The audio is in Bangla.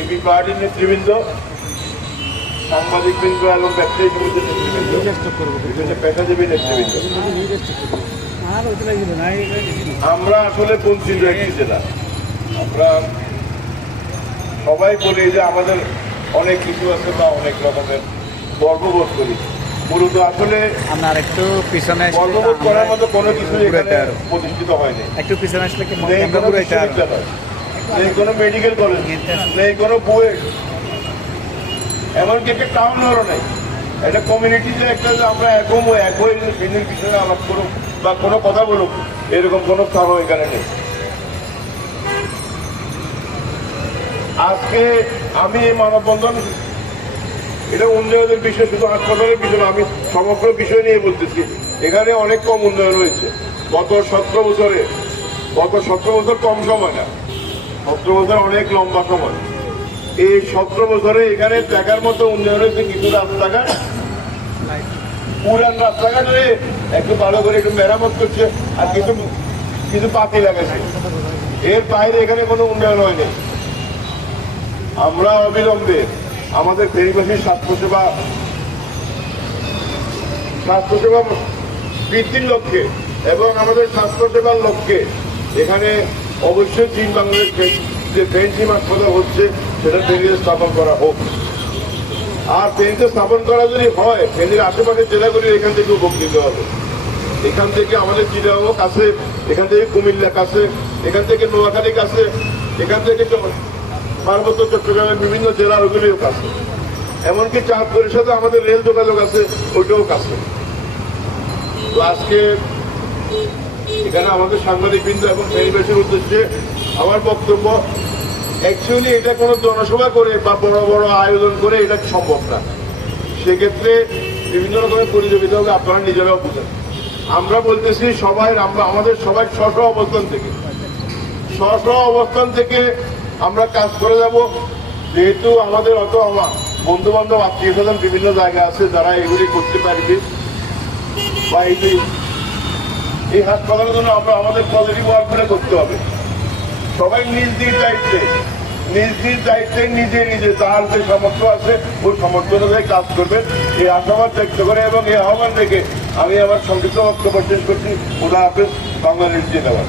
এবি পার্টির নেতৃবৃন্দ, সাংবাদিকবৃন্দ এবং ব্যবসায়ী সমিতির নেতৃবৃন্দ, বিভিন্ন পেশাজীবী নেতৃবৃন্দ, আমরা আসলে বঞ্চিত একটি জেলা। আমরা সবাই বলি যে আমাদের অনেক কিছু আছে বা অনেক রকমের গর্ববোধ করি। মূলত আসলে আপনার একটু পিছনে গর্ববোধ করার মতো কোনো কিছু এখানে প্রতিষ্ঠিত হয়নি। একটু পিছনে আসলে কি নেই কোনো বিশ্ববিদ্যালয়, নেই কোনো মেডিকেল কলেজ, নেই কোনো বুয়েট, এমনকি একটা টাউন হলও নেই। একটা কমিউনিটিতে একটা যে আমরা একই বিভিন্ন বিষয়ে আলাপ করুক বা কোনো কথা বলুক, এরকম কোনো স্থানও এখানে নেই। আজকে আমি এই মানববন্ধন, এটা উন্নয়নের বিষয়, শুধু হাসপাতালের বিষয় না, আমি সমগ্র বিষয় নিয়ে বলতেছি। এখানে অনেক কম উন্নয়ন হয়েছে গত 17 বছরে। গত 17 বছর কম সময় না, 17 বছর অনেক লম্বা সময়। এই 17 বছরে এখানে দেখার মতো উন্নয়ন হয়েছে কিছু রাস্তাঘাট, পুরান রাস্তাঘাট একটু ভালো করে একটু মেরামত করছে, আর কিছু কিছু পাতি লাগাইছে। এর বাইরে এখানে কোনো উন্নয়ন হয়নি। আমরা অবিলম্বে আমাদের ফেরিবাসীর স্বাস্থ্যসেবা বৃদ্ধির লক্ষ্যে এবং আমাদের স্বাস্থ্যসেবার লক্ষ্যে এখানে অবশ্যই চীন বাংলাদেশ যে ফেন্সিং হাসপাতাল হচ্ছে সেটা ফেনীতে স্থাপন করা হোক। আর ফেনীতে স্থাপন করা যদি হয়, ফেনীর আশেপাশের জেলাগুলি এখান থেকে উপকৃত হবে। এখান থেকে আমাদের চিটাগং কাছে, এখান থেকে কুমিল্লা কাছে, এখান থেকে নোয়াখালী কাছে, এখান থেকে পার্বত্য চট্টগ্রামের বিভিন্ন জেলার ওগুলিও কাছে, এমনকি চাঁদপুরের সাথে আমাদের রেল যোগাযোগ আছে, ওইটাও কাছে। তো আজকে এখানে আমাদের সাংবাদিকবৃন্দ এবং ফেনীবাসীর উদ্দেশ্যে আমার বক্তব্য, অ্যাকচুয়ালি এটা কোনো জনসভা করে বা বড় বড় আয়োজন করে এটা সম্ভব না। সেক্ষেত্রে বিভিন্ন রকমের প্রতিযোগিতা হবে, আপনারা নিজেরাও বুঝেন। আমরা বলতেছি সবাই, আমাদের সবাই স্ব অবস্থান থেকে আমরা কাজ করে যাব। যেহেতু আমাদের অত বন্ধু বান্ধব আত্মীয় স্বজন বিভিন্ন জায়গা আছে যারা এগুলি করতে পারবে, বা এই হাসপাতালের জন্য আমরা আমাদের পজিটিভ ওয়ার্কগুলো করতে হবে। সবাই নিজ নিজ দায়িত্বে নিজে তার যে সামর্থ্য আছে ওই সামর্থ্য অনুযায়ী কাজ করবেন, এই আশাবাদ ব্যক্ত করে এবং এই আহ্বান থেকে আমি আমার সংক্ষিপ্ত বক্তব্য শেষ করছি। খোদা হাফেজ। বাংলাদেশ জিন্দাবাদ।